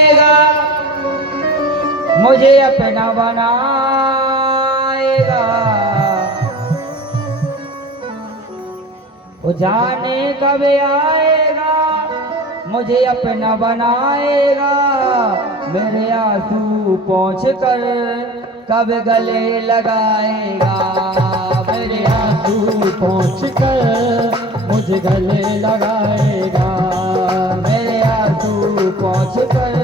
लगाएगा, मुझे अपना बनाएगा। वो जाने कब आएगा, मुझे अपना बनाएगा। मेरे आंसू पोंछ कर कब गले लगाएगा। मेरे आंसू पोंछ कर मुझे गले लगाएगा। मेरे आंसू पोंछ कर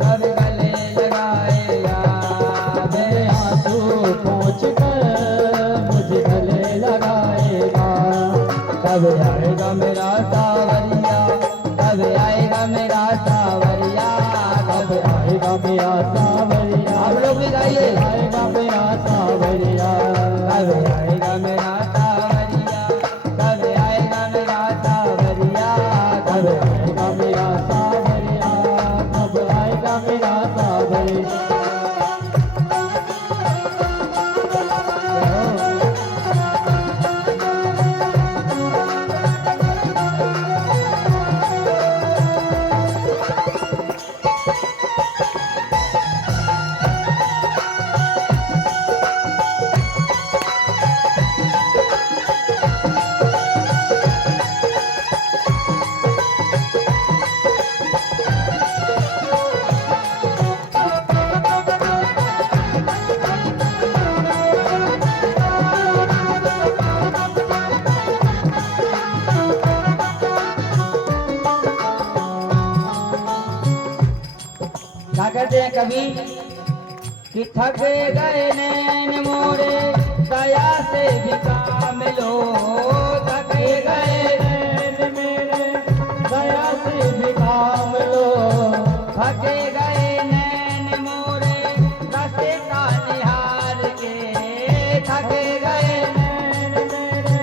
कब गले लगाएगा। मेरे आंसू पोंछ कर मुझे गले लगाएगा। कब आएगा मेरा सावरिया, कब आएगा मेरा सावरिया, कब आएगा मेरा सावरिया। आप लोग भी गाइए। आएगा मेरा सावरिया। कब आएगा मेरा सावरिया, कब आएगा मेरा सावरिया, कब कब आएगा मेरा सावरिया। कब आएगा मेरा सावरिया। क्या कहते हैं कभी कि थक गए नैन मोरे दया से भी काम लो। थक गए नैन मेरे दया से भी काम लो। थक गए नैन मोरे रस्ते का निहार के। थक गए नैन मेरे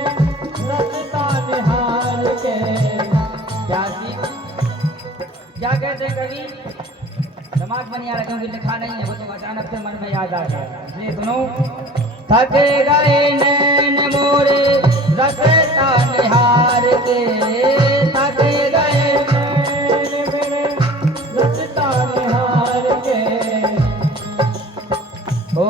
रस्ता निहार के। क्या कहते हैं कभी समाज बन रहा क्योंकि लिखा नहीं है, वो तो अचानक से मन में याद आ गया, इसलिए सुनो। थक गए नैन मोरे रस्ता निहार के। थक गए नैन मेरे रस्ता निहार के। ओ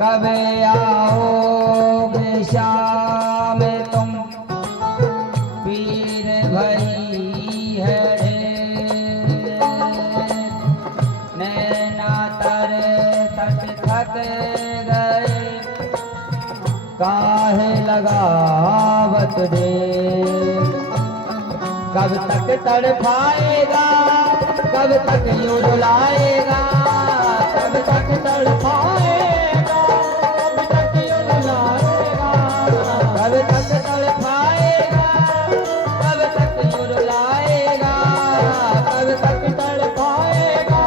कब आओगे शाम तुम, पीर भरी है नैना तर तट थक गए, काहे लगावत दे। कब तक तड़पाएगा, कब तक यूं रुलाएगा, कब तक तड़पाएगा, कब तक यूं रुलाएगा। कब तक तड़पाएगा, कब तक यूं रुलाएगा, कब तक तड़पाएगा।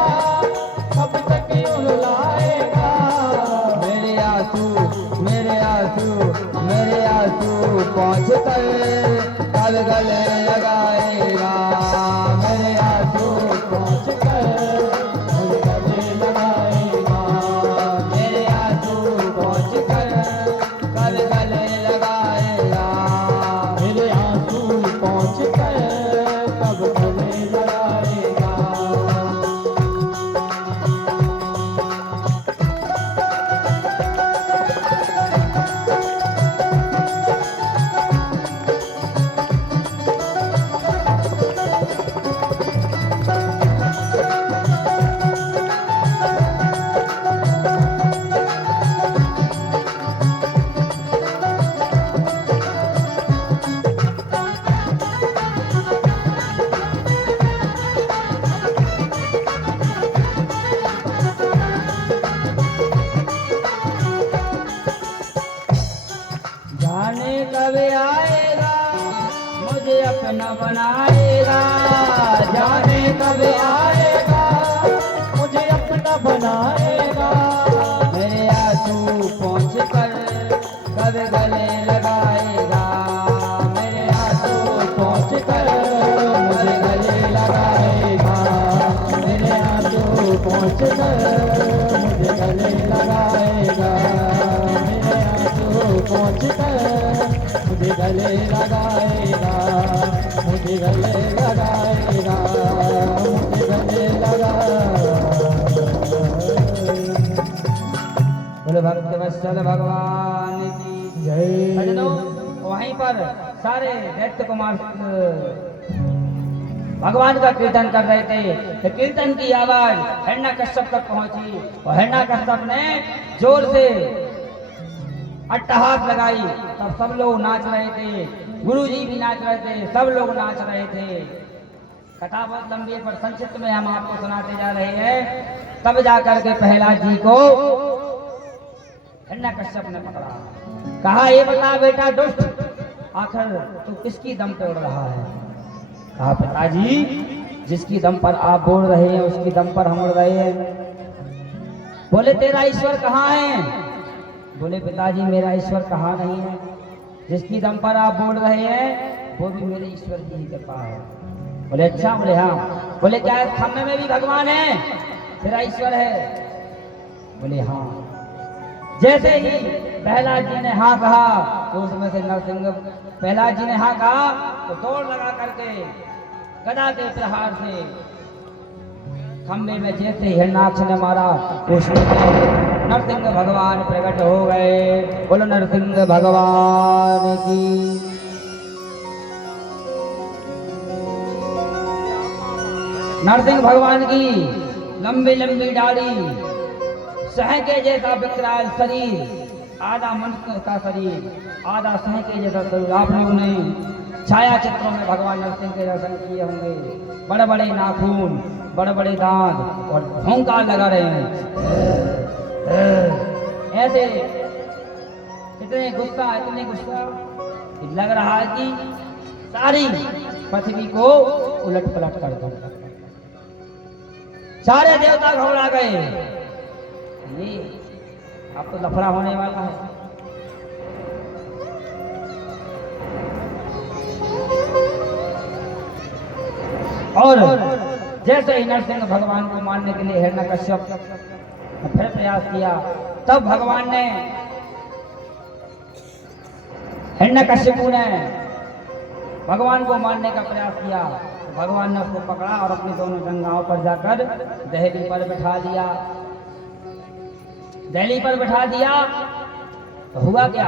कब तक यूं रुलाएगा। मेरे आंसू, मेरे आंसू, मेरे आंसू पहुँच कर कब गले लगाएगा। मेरे आंसू पहुँच कर मुझे गले लगाएगा। मेरे आंसू पहुँच कर कब गले लगाएगा। मेरे आंसू पहुँच कर कब गले लगाएगा। जाने कब आएगा, मुझे अपना बनाएगा। जाने कब आएगा, मुझे अपना बनाएगा। मेरे आंसू पहुँच कर कब गले लगाएगा। मेरे आंसू पहुँच कर मुझे गले लगाएगा। मेरे आंसू पहुँच कर मुझे गले लगाएगा। गले लगाएगा, मुझे गले लगाएगा, मुझे गले लगाएगा। बोले भक्त वत्सल भगवान की जय। सजनों, वहीं पर सारे दैत्य कुमार भगवान का कीर्तन कर रहे थे। तो कीर्तन की आवाज हिरण्यकश्यप तक पहुंची और हिरण्यकश्यप ने जोर से अट्टहास लगाई। तब सब लोग नाच रहे थे, गुरुजी भी नाच रहे थे, सब लोग नाच रहे थे। कथा बहुत लंबी है पर संक्षिप्त में हम आपको सुनाते जा रहे हैं। तब जाकर के प्रहलाद जी को हिरण्यकश्यप ने पकड़ा, कहा ये बता बेटा दुष्ट, आखिर तू किसकी दम पे उड़ रहा है? कहा पिताजी, जिसकी दम पर आप बोल रहे हैं उसकी दम पर हम उड़ रहे हैं। बोले तेरा ईश्वर कहाँ है? बोले पिताजी मेरा ईश्वर कहाँ नहीं है, जिसकी दम पर आप बोल रहे हैं वो भी मेरे ईश्वर की ही कृपा है। बोले अच्छा? बोले हाँ। बोले क्या इस खम्भे में भी भगवान है, तेरा ईश्वर है? बोले हाँ। जैसे ही प्रहलाद जी ने हाँ कहा तो उसमें से नरसिंह, प्रहलाद जी ने हाँ कहा तो दौड़ लगा करके गदा के प्रहार से खंबे में जैसे हिरणाक्ष ने मारा, उसमें नरसिंह भगवान प्रकट हो गए। बोलो नरसिंह भगवान की। नरसिंह भगवान की लंबी लंबी दाढ़ी, सह के जैसा विकराल शरीर, आधा मनुष्य का शरीर, आधा सह के जैसा शरीर। आपने उन्हें छाया चित्रों में भगवान नरसिंह के दर्शन किए होंगे। बड़े बड़े नाखून, बड़े बड़े दांत और भौंकार लगा रहे हैं ऐसे। इतने गुस्सा कि लग रहा है कि सारी पृथ्वी को उलट पलट कर दो। सारे देवता घबरा गए, ये अब तो लफड़ा होने वाला है। और जैसे ही नरसिंह भगवान को मारने के लिए हिरण्यकश्यप ने फिर प्रयास किया, तब भगवान ने, हिरण्यकश्यपु ने भगवान को मारने का प्रयास किया। तो भगवान ने उसको पकड़ा और अपनी दोनों जंघाओं पर जाकर दहली पर बैठा दिया। दहली पर बैठा दिया तो हुआ क्या?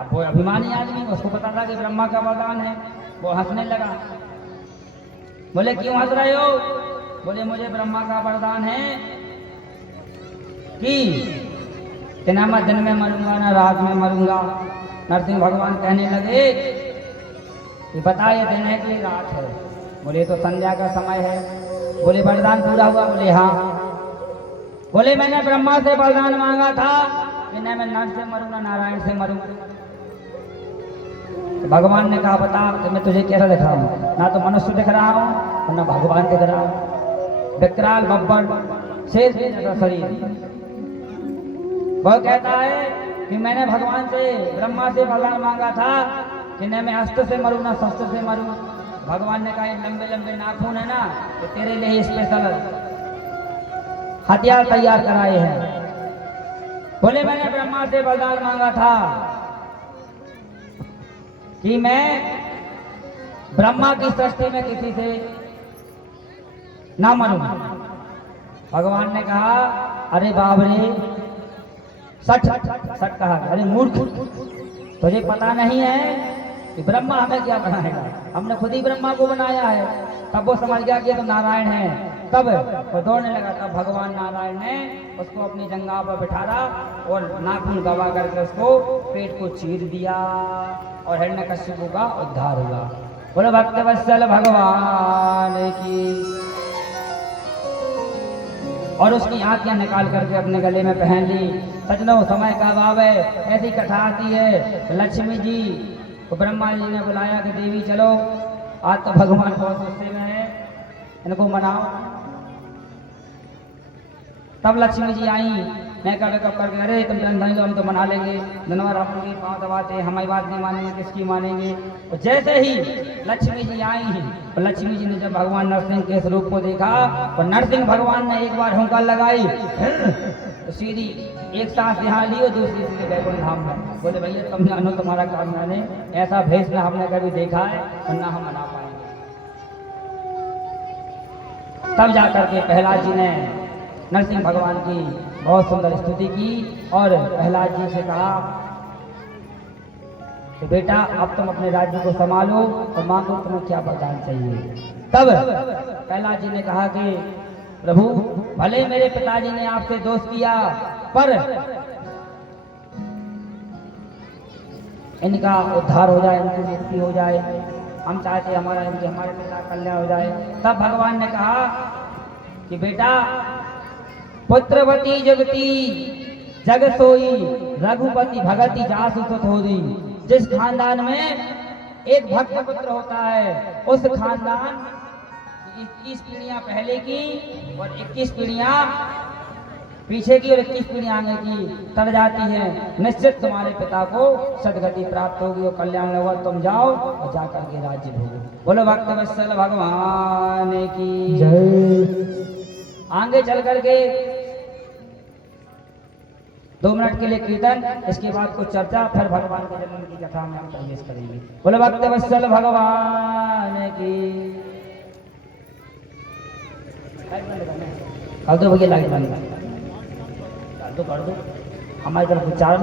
अब वो अभिमानी आदमी, उसको पता था कि ब्रह्मा का वरदान है, वो हंसने लगा। बोले क्यों हंस रहे हो? बोले मुझे ब्रह्मा का वरदान है कि ना मैं दिन में मरूंगा ना रात में मरूंगा। नरसिंह भगवान कहने लगे कि बता ये दिन है कि रात है? बोले तो संध्या का समय है। बोले वरदान पूरा हुआ? बोले हाँ। बोले मैंने ब्रह्मा से वरदान मांगा था कि न मैं नर से मरूं ना नारायण से मरूं। तो भगवान ने कहा बता कि मैं तुझे कैसा दिख रहा हूं? ना तो मनुष्य दिख रहा हूं और ना भगवान दिख रहा हूं। विकराल बब्बर शेर के जैसा शरीर। वह कहता है कि मैंने भगवान से, ब्रह्मा से वरदान मांगा था कि न मैं अस्त्र से मरूं ना शस्त्र से मरूं। भगवान ने कहा लंबे लंबे नाखून है ना, तो तेरे लिए स्पेशल हथियार तैयार कराए हैं। बोले मैंने ब्रह्मा से वरदान मांगा था कि मैं ब्रह्मा की सृष्टि में किसी से ना मरूं। भगवान ने कहा अरे बाप रे, सच सच कहा। अरे मूर्ख, तुझे पता नहीं है कि ब्रह्मा हमें क्या बनाएगा? हमने खुद ही ब्रह्मा को बनाया है। तब वो समझ गया कि ये तो नारायण है। तब वो दौड़ने लगा। तब भगवान नारायण ने उसको अपनी जंघा पर बिठाया और नाखून दबा करके उसको पेट को चीर दिया और हिरण्यकश्यप का उद्धार हुआ। बोलो भक्त वत्सल भगवान की। और उसकी आंखें निकाल करके अपने गले में पहन ली। सजनों समय का अभाव है, ऐसी कथा आती है। लक्ष्मी जी को ब्रह्मा जी ने बुलाया कि देवी चलो, आज तो भगवान बहुत गुस्से में है, इनको मनाओ। तब लक्ष्मी जी आई, मेकअप वेकअप करके, अरे तुम टेंशन लो, हम तो मना लेंगे। जनवर आप लोग पाँव दबाते, हमारी बात नहीं मानेंगे, किसकी मानेंगे। तो जैसे ही लक्ष्मी जी आई, तो लक्ष्मी जी ने जब भगवान नरसिंह के स्वरूप को देखा, तो नरसिंह भगवान ने एक बार हुंकार लगाई, तो सीधी एक सांस यहाँ ली और दूसरी से बैकुंठ धाम में। बोले भैया तुम जानो तुम्हारा काम जाने, ऐसा भेष ना हमने कभी देखा है और ना हम मना पाएंगे। तब जाकर के प्रहलाद जी ने नरसिंह भगवान की बहुत सुंदर स्तुति की और प्रहलाद जी से कहा कि बेटा अब तुम अपने राज्य को संभालो और मांगो तुम्हें क्या वरदान चाहिए। तब प्रहलाद जी ने कहा कि प्रभु भले मेरे पिताजी ने आपसे दोष किया पर इनका उद्धार हो जाए, इनकी मुक्ति हो जाए, हम चाहते हमारे पिता का कल्याण हो जाए। तब भगवान ने कहा कि बेटा पुत्रवती जगती जग सोई रघुपति भगति जासु सुत होरी। जिस खानदान में एक भक्त पुत्र होता है उस खानदान 21 पीढ़ियां पहले की और 21 पीढ़ियां पीछे की और 21 पीढ़ियां आगे की तर जाती हैं। निश्चित तुम्हारे पिता को सदगति प्राप्त होगी और कल्याण होगा। तुम जाओ और जाकर के राज्य भोगो। बोलो भक्तवत्सल भगवान की जय। आगे चल करके 2 मिनट के लिए कीर्तन, इसके बाद कुछ चर्चा, फिर भगवान के जन्म की कथा में हम प्रवेश करेंगे। बोलो भक्तवत्सल भगवान की। कर दो भैया, लाइट बंद कर दो हमारी तरफ उच्चारण